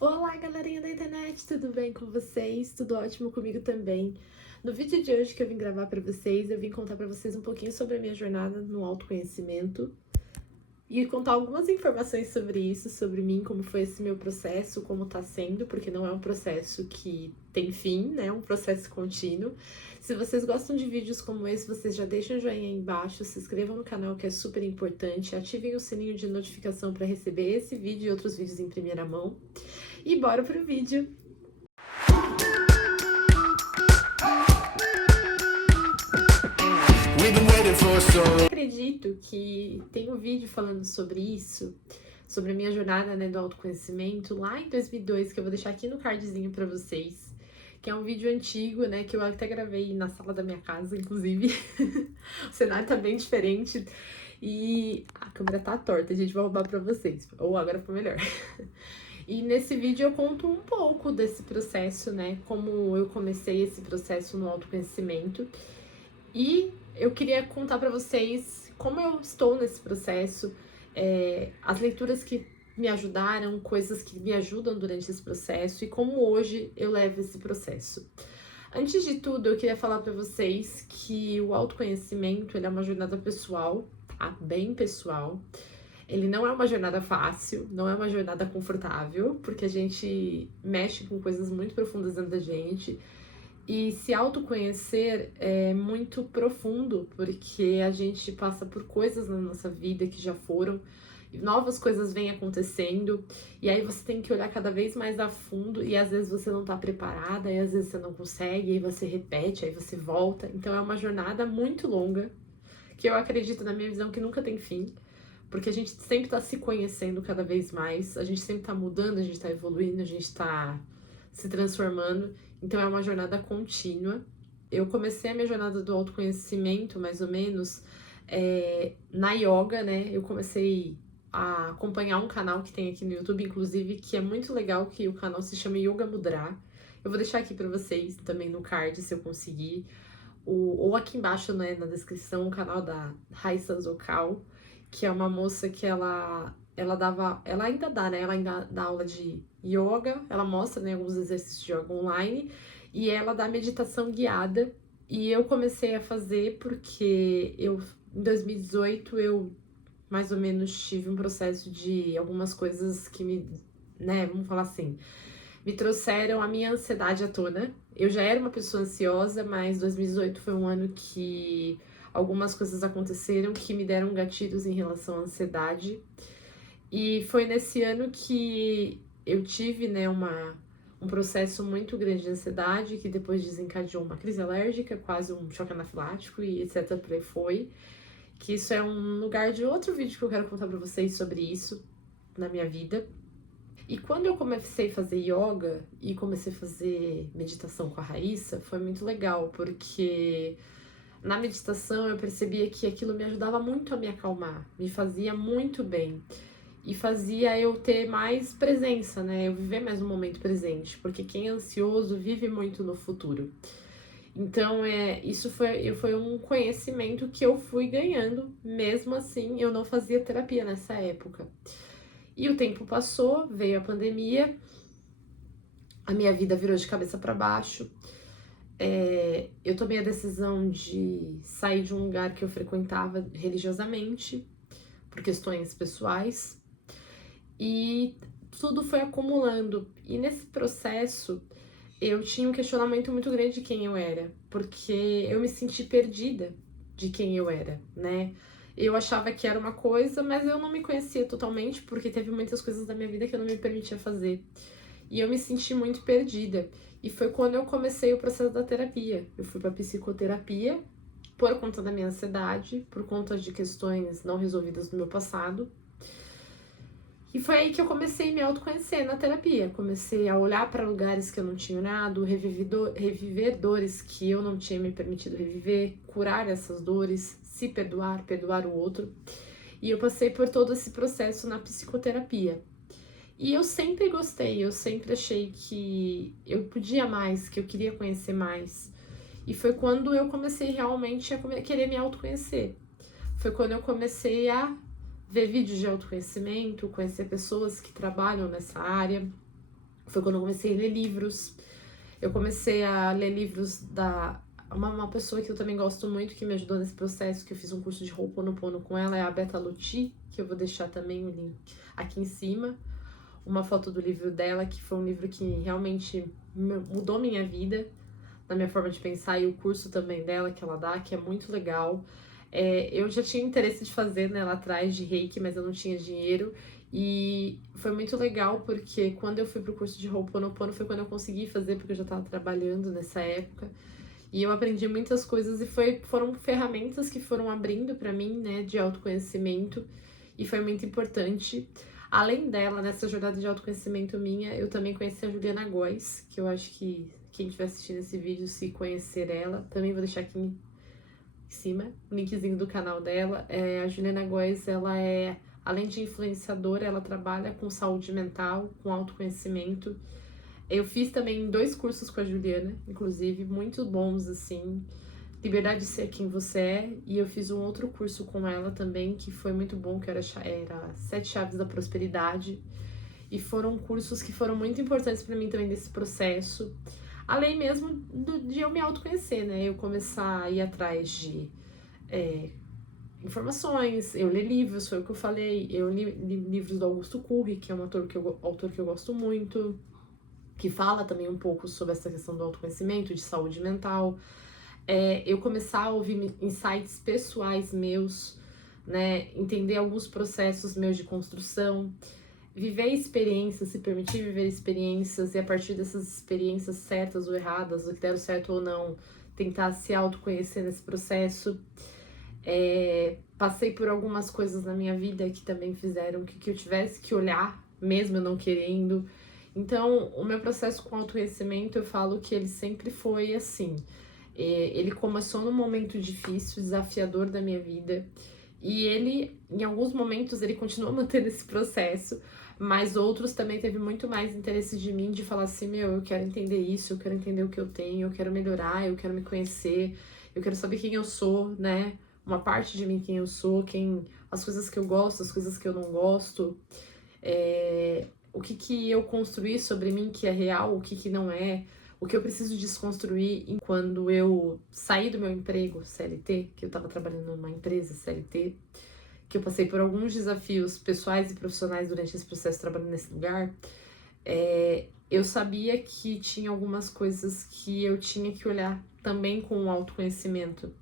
Olá, galerinha da internet, tudo bem com vocês? Tudo ótimo comigo também. No vídeo de hoje que eu vim gravar para vocês, eu vim contar para vocês um pouquinho sobre a minha jornada no autoconhecimento e contar algumas informações sobre isso, sobre mim, como foi esse meu processo, como tá sendo, porque não é um processo que tem fim, né? É um processo contínuo. Se vocês gostam de vídeos como esse, vocês já deixam o joinha aí embaixo, se inscrevam no canal que é super importante, ativem o sininho de notificação para receber esse vídeo e outros vídeos em primeira mão. E bora pro vídeo! Acredito que tem um vídeo falando sobre isso, sobre a minha jornada, né, do autoconhecimento, lá em 2002, que eu vou deixar aqui no cardzinho pra vocês, que é um vídeo antigo, né, que eu até gravei na sala da minha casa, inclusive. O cenário tá bem diferente e a câmera tá torta, a gente vai roubar pra vocês, ou agora ficou melhor. E nesse vídeo eu conto um pouco desse processo, né, como eu comecei esse processo no autoconhecimento. E eu queria contar pra vocês como eu estou nesse processo, as leituras que me ajudaram, coisas que me ajudam durante esse processo e como hoje eu levo esse processo. Antes de tudo, eu queria falar pra vocês que o autoconhecimento, ele é uma jornada pessoal, tá? Bem pessoal. Ele não é uma jornada fácil, não é uma jornada confortável, porque a gente mexe com coisas muito profundas dentro da gente. E se autoconhecer é muito profundo, porque a gente passa por coisas na nossa vida que já foram, e novas coisas vêm acontecendo, e aí você tem que olhar cada vez mais a fundo, e às vezes você não tá preparada, e às vezes você não consegue, aí você repete, aí você volta. Então é uma jornada muito longa, que eu acredito, na minha visão, que nunca tem fim. Porque a gente sempre tá se conhecendo cada vez mais, a gente sempre tá mudando, a gente tá evoluindo, a gente tá se transformando. Então é uma jornada contínua. Eu comecei a minha jornada do autoconhecimento, mais ou menos, na yoga, né? Eu comecei a acompanhar um canal que tem aqui no YouTube, inclusive, que é muito legal, que o canal se chama Yoga Mudra. Eu vou deixar aqui pra vocês também no card, se eu conseguir. Ou aqui embaixo, né, na descrição, o canal da Raissa Zokal, que é uma moça que ela ainda dá, né? Ela ainda dá aula de yoga, ela mostra, né, alguns exercícios de yoga online e ela dá meditação guiada. E eu comecei a fazer porque em 2018, eu mais ou menos tive um processo de algumas coisas que né, vamos falar assim, me trouxeram a minha ansiedade à tona. Eu já era uma pessoa ansiosa, mas 2018 foi um ano que algumas coisas aconteceram que me deram gatilhos em relação à ansiedade. E foi nesse ano que eu tive, né, um processo muito grande de ansiedade, que depois desencadeou uma crise alérgica, quase um choque anafilático e etc. Por aí foi. Que isso é um lugar de outro vídeo que eu quero contar pra vocês sobre isso na minha vida. E quando eu comecei a fazer yoga e comecei a fazer meditação com a Raíssa, foi muito legal, porque na meditação eu percebia que aquilo me ajudava muito a me acalmar, me fazia muito bem e fazia eu ter mais presença, né? Eu viver mais um momento presente, porque quem é ansioso vive muito no futuro. Então, isso foi um conhecimento que eu fui ganhando, mesmo assim eu não fazia terapia nessa época. E o tempo passou, veio a pandemia, a minha vida virou de cabeça para baixo. Eu tomei a decisão de sair de um lugar que eu frequentava religiosamente, por questões pessoais, e tudo foi acumulando. E nesse processo, eu tinha um questionamento muito grande de quem eu era, porque eu me senti perdida de quem eu era, né? Eu achava que era uma coisa, mas eu não me conhecia totalmente, porque teve muitas coisas da minha vida que eu não me permitia fazer. E eu me senti muito perdida. E foi quando eu comecei o processo da terapia. Eu fui pra psicoterapia por conta da minha ansiedade, por conta de questões não resolvidas do meu passado. E foi aí que eu comecei a me autoconhecer na terapia. Comecei a olhar para lugares que eu não tinha olhado, reviver dores que eu não tinha me permitido reviver, curar essas dores, se perdoar, perdoar o outro. E eu passei por todo esse processo na psicoterapia. E eu sempre gostei, eu sempre achei que eu podia mais, que eu queria conhecer mais. E foi quando eu comecei realmente a querer me autoconhecer. Foi quando eu comecei a ver vídeos de autoconhecimento, conhecer pessoas que trabalham nessa área. foi quando eu comecei a ler livros. Eu comecei a ler livros da... Uma pessoa que eu também gosto muito, que me ajudou nesse processo, que eu fiz um curso de Ho'oponopono com ela, é a Beta Luti, que eu vou deixar também o link aqui em cima. Uma foto do livro dela, que foi um livro que realmente mudou minha vida, na minha forma de pensar, e o curso também dela, que ela dá, que é muito legal. Eu já tinha interesse de fazer, né, lá atrás, de Reiki, mas eu não tinha dinheiro. E foi muito legal, porque quando eu fui pro curso de Ho'oponopono foi quando eu consegui fazer, porque eu já estava trabalhando nessa época. E eu aprendi muitas coisas e foram ferramentas que foram abrindo para mim, né, de autoconhecimento, e foi muito importante. Além dela, nessa jornada de autoconhecimento minha, eu também conheci a Juliana Góes, que eu acho que quem estiver assistindo esse vídeo, se conhecer ela, também vou deixar aqui em cima o linkzinho do canal dela. A Juliana Góes, ela é, além de influenciadora, ela trabalha com saúde mental, com autoconhecimento. Eu fiz também 2 cursos com a Juliana, inclusive, muito bons, assim, Liberdade de Ser Quem Você É, e eu fiz um outro curso com ela também, que foi muito bom, que era 7 Chaves da Prosperidade, e foram cursos que foram muito importantes para mim também nesse processo, além mesmo de eu me autoconhecer, né, eu começar a ir atrás de informações, eu ler livros, foi o que eu falei, eu li livros do Augusto Curri, que é um autor que eu gosto muito, que fala também um pouco sobre essa questão do autoconhecimento, de saúde mental. Eu começar a ouvir insights pessoais meus, né, entender alguns processos meus de construção, viver experiências, se permitir viver experiências, e a partir dessas experiências certas ou erradas, o que deram certo ou não, tentar se autoconhecer nesse processo. Passei por algumas coisas na minha vida que também fizeram que eu tivesse que olhar, mesmo eu não querendo. Então, o meu processo com autoconhecimento, eu falo que ele sempre foi assim. Ele começou num momento difícil, desafiador da minha vida, e ele, em alguns momentos, ele continua mantendo esse processo, mas outros também teve muito mais interesse de mim, de falar assim, meu, eu quero entender isso, eu quero entender o que eu tenho, eu quero melhorar, eu quero me conhecer, eu quero saber quem eu sou, né? Uma parte de mim, quem eu sou, as coisas que eu gosto, as coisas que eu não gosto, o que eu construí sobre mim que é real, o que não é, o que eu preciso desconstruir. Quando eu saí do meu emprego CLT, que eu estava trabalhando numa empresa CLT, que eu passei por alguns desafios pessoais e profissionais durante esse processo trabalhando nesse lugar, eu sabia que tinha algumas coisas que eu tinha que olhar também com o autoconhecimento.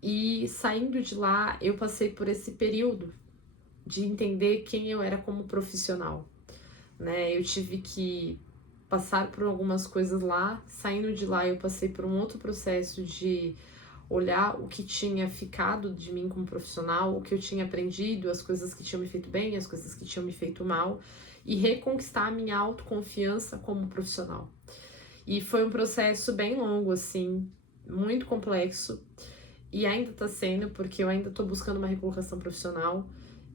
E saindo de lá, eu passei por esse período de entender quem eu era como profissional, né? Eu tive que passar por algumas coisas lá. Saindo de lá, eu passei por um outro processo de olhar o que tinha ficado de mim como profissional, o que eu tinha aprendido, as coisas que tinham me feito bem, as coisas que tinham me feito mal, e reconquistar a minha autoconfiança como profissional. E foi um processo bem longo, assim, muito complexo, e ainda tá sendo, porque eu ainda tô buscando uma recolocação profissional.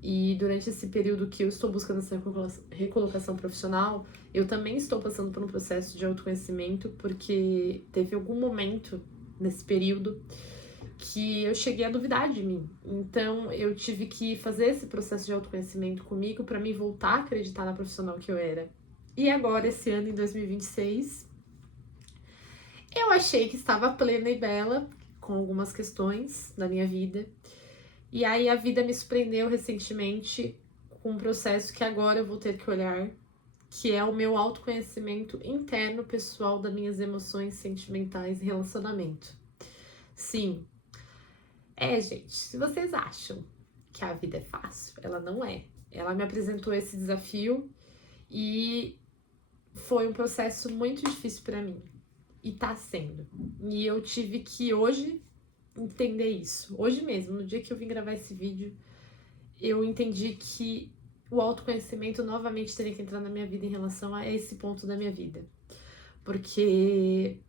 E durante esse período que eu estou buscando essa recolocação profissional, eu também estou passando por um processo de autoconhecimento, porque teve algum momento nesse período que eu cheguei a duvidar de mim. Então eu tive que fazer esse processo de autoconhecimento comigo para me voltar a acreditar na profissional que eu era. E agora, esse ano, em 2026, eu achei que estava plena e bela com algumas questões da minha vida. E aí a vida me surpreendeu recentemente com um processo que agora eu vou ter que olhar, que é o meu autoconhecimento interno, pessoal, das minhas emoções sentimentais e relacionamento. Sim, gente, se vocês acham que a vida é fácil, ela não é. Ela me apresentou esse desafio e foi um processo muito difícil para mim. E tá sendo. E eu tive que hoje entender isso. Hoje mesmo, no dia que eu vim gravar esse vídeo, eu entendi que o autoconhecimento novamente teria que entrar na minha vida em relação a esse ponto da minha vida. Porque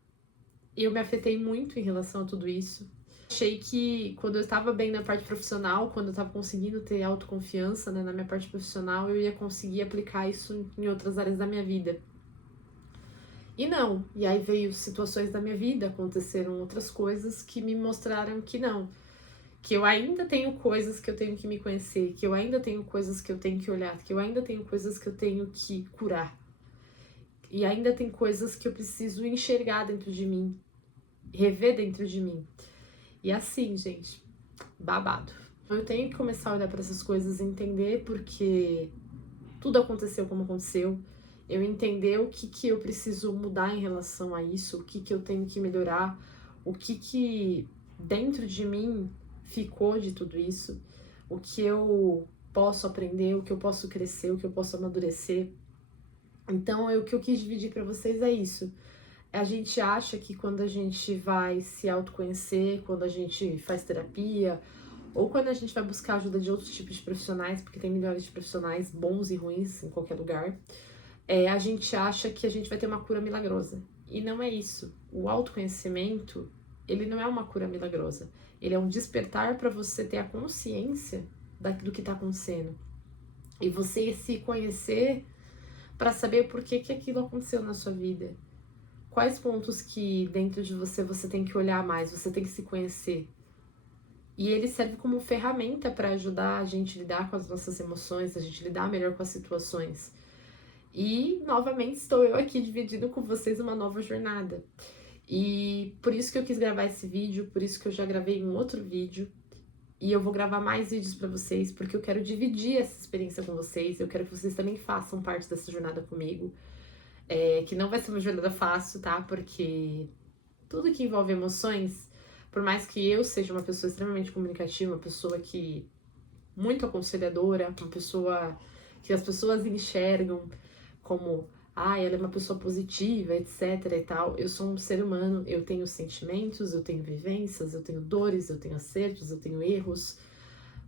eu me afetei muito em relação a tudo isso. Achei que quando eu estava bem na parte profissional, quando eu estava conseguindo ter autoconfiança, né, na minha parte profissional, eu ia conseguir aplicar isso em outras áreas da minha vida. E não. E aí veio situações da minha vida, aconteceram outras coisas que me mostraram que não. Que eu ainda tenho coisas que eu tenho que me conhecer, que eu ainda tenho coisas que eu tenho que olhar, que eu ainda tenho coisas que eu tenho que curar. E ainda tem coisas que eu preciso enxergar dentro de mim, rever dentro de mim. E assim, gente, babado. Eu tenho que começar a olhar para essas coisas e entender porque tudo aconteceu como aconteceu. Eu entender o que eu preciso mudar em relação a isso, o que eu tenho que melhorar, o que dentro de mim ficou de tudo isso, o que eu posso aprender, o que eu posso crescer, o que eu posso amadurecer. Então, o que eu quis dividir para vocês é isso. A gente acha que quando a gente vai se autoconhecer, quando a gente faz terapia, ou quando a gente vai buscar ajuda de outros tipos de profissionais, porque tem milhares de profissionais bons e ruins em qualquer lugar, a gente acha que a gente vai ter uma cura milagrosa. E não é isso. O autoconhecimento, ele não é uma cura milagrosa. Ele é um despertar para você ter a consciência do que está acontecendo. E você se conhecer para saber por que aquilo aconteceu na sua vida. Quais pontos que dentro de você tem que olhar mais, você tem que se conhecer. E ele serve como ferramenta para ajudar a gente a lidar com as nossas emoções, a gente lidar melhor com as situações. E, novamente, estou eu aqui dividindo com vocês uma nova jornada. E por isso que eu quis gravar esse vídeo, por isso que eu já gravei um outro vídeo. E eu vou gravar mais vídeos para vocês, porque eu quero dividir essa experiência com vocês. Eu quero que vocês também façam parte dessa jornada comigo. Que não vai ser uma jornada fácil, tá? Porque tudo que envolve emoções, por mais que eu seja uma pessoa extremamente comunicativa, uma pessoa que muito aconselhadora, uma pessoa que as pessoas enxergam como, ela é uma pessoa positiva, etc e tal. Eu sou um ser humano, eu tenho sentimentos, eu tenho vivências, eu tenho dores, eu tenho acertos, eu tenho erros,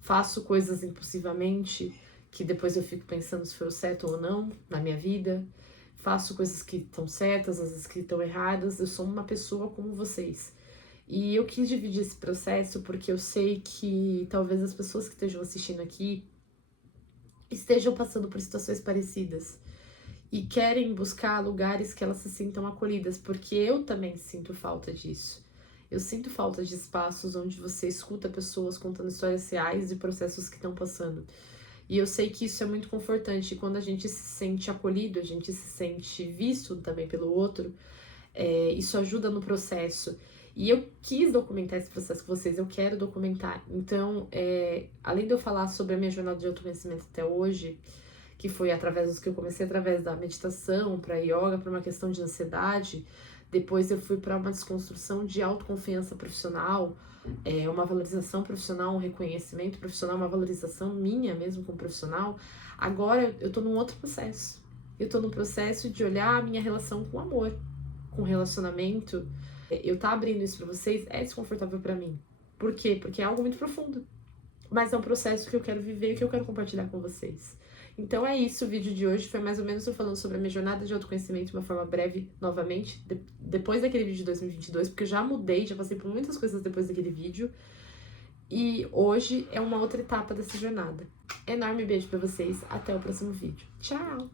faço coisas impulsivamente, que depois eu fico pensando se foi o certo ou não na minha vida, faço coisas que estão certas, às vezes que estão erradas, eu sou uma pessoa como vocês. E eu quis dividir esse processo porque eu sei que talvez as pessoas que estejam assistindo aqui estejam passando por situações parecidas e querem buscar lugares que elas se sintam acolhidas, porque eu também sinto falta disso. Eu sinto falta de espaços onde você escuta pessoas contando histórias reais e processos que estão passando. E eu sei que isso é muito confortante. Quando a gente se sente acolhido, a gente se sente visto também pelo outro, isso ajuda no processo. E eu quis documentar esse processo com vocês, eu quero documentar. Então, além de eu falar sobre a minha jornada de autoconhecimento até hoje, que foi através dos que eu comecei através da meditação, para yoga, para uma questão de ansiedade, depois eu fui para uma desconstrução de autoconfiança profissional, uma valorização profissional, um reconhecimento profissional, uma valorização minha mesmo como profissional. Agora eu tô num outro processo. Eu tô num processo de olhar a minha relação com o amor, com o relacionamento. Eu tá abrindo isso pra vocês é desconfortável pra mim. Por quê? Porque é algo muito profundo. Mas é um processo que eu quero viver e que eu quero compartilhar com vocês. Então é isso, o vídeo de hoje foi mais ou menos eu falando sobre a minha jornada de autoconhecimento de uma forma breve, novamente, depois daquele vídeo de 2022, porque eu já mudei, já passei por muitas coisas depois daquele vídeo. E hoje é uma outra etapa dessa jornada. Enorme beijo pra vocês, até o próximo vídeo. Tchau!